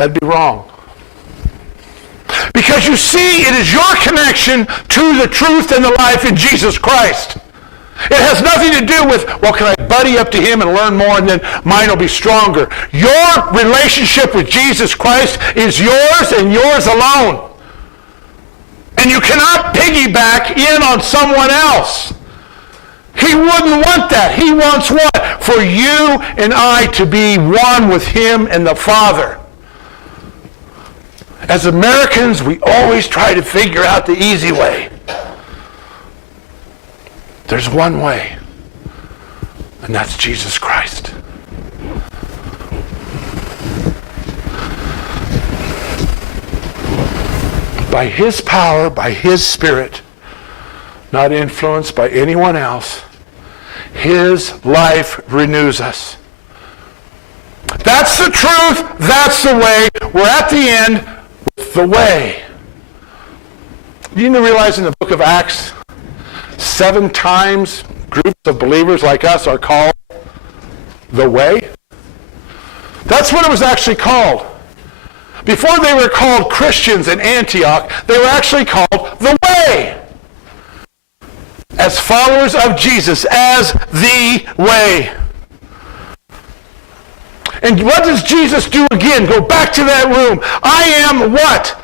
That'd be wrong. Because you see, it is your connection to the truth and the life in Jesus Christ. It has nothing to do with, well, can I buddy up to him and learn more and then mine will be stronger. Your relationship with Jesus Christ is yours and yours alone. And you cannot piggyback in on someone else. He wouldn't want that. He wants what? For you and I to be one with him and the Father. As Americans, we always try to figure out the easy way. There's one way, and that's Jesus Christ. By his power, by his Spirit, not influenced by anyone else, his life renews us. That's the truth. That's the way. We're at the end with the way. You didn't realize in the book of Acts, 7 times groups of believers like us are called the way? That's what it was actually called. Before they were called Christians in Antioch, they were actually called the way. As followers of Jesus, as the way. And what does Jesus do again? Go back to that room. I am what?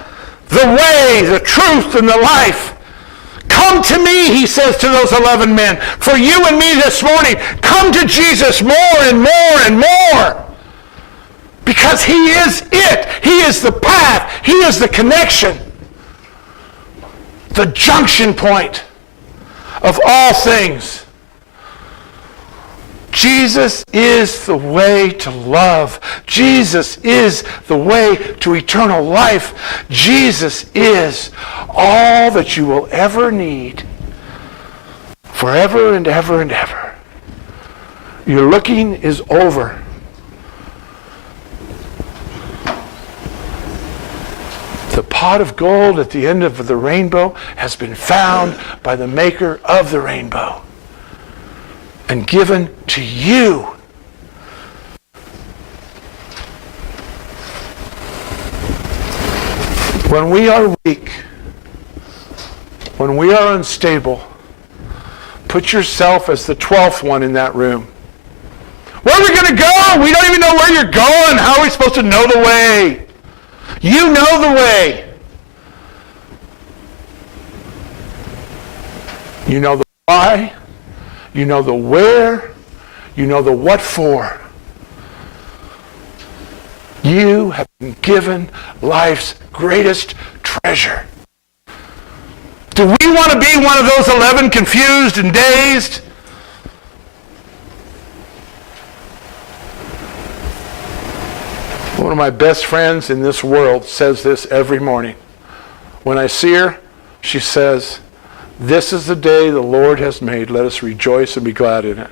The way, the truth, and the life. Come to me, he says to those 11 men. For you and me this morning, come to Jesus more and more and more. Because he is it. He is the path. He is the connection. The junction point of all things. Jesus is the way to love. Jesus is the way to eternal life. Jesus is all that you will ever need forever and ever and ever. Your looking is over. The pot of gold at the end of the rainbow has been found by the maker of the rainbow and given to you. When we are weak, when we are unstable, put yourself as the 12th one in that room. Where are we going to go? We don't even know where you're going. How are we supposed to know the way? You know the way. You know the why. You know the where. You know the what for. You have been given life's greatest treasure. Do we want to be one of those 11 confused and dazed? One of my best friends in this world says this every morning. When I see her, she says, "This is the day the Lord has made. Let us rejoice and be glad in it."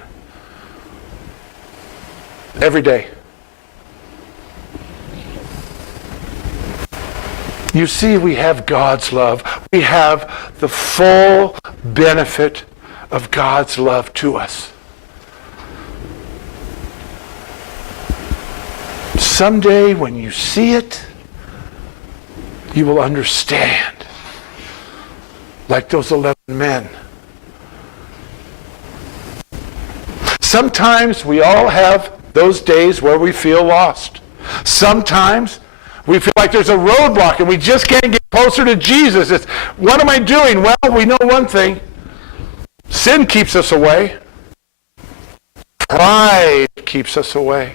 Every day. You see, we have God's love. We have the full benefit of God's love to us. Someday when you see it, you will understand. Like those 11 men. Sometimes we all have those days where we feel lost. Sometimes we feel like there's a roadblock and we just can't get closer to Jesus. It's, what am I doing? Well, we know one thing. Sin keeps us away. Pride keeps us away.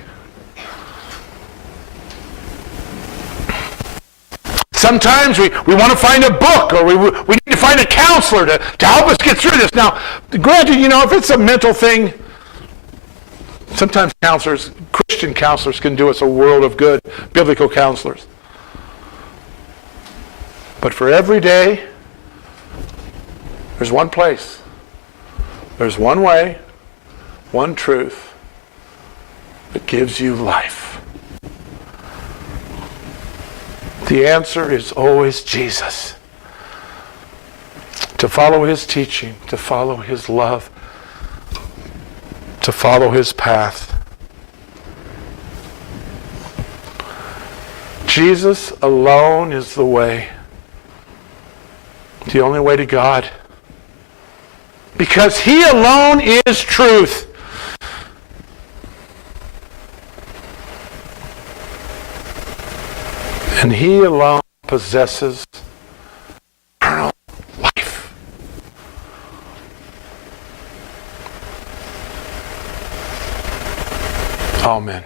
Sometimes we want to find a book, or we need to find a counselor to help us get through this. Now, granted, if it's a mental thing, sometimes Christian counselors can do us a world of good, biblical counselors. But for every day, there's one place. There's one way, one truth that gives you life. The answer is always Jesus. To follow his teaching, to follow his love, to follow his path. Jesus alone is the way. The only way to God. Because He alone is truth. And He alone possesses eternal life. Amen.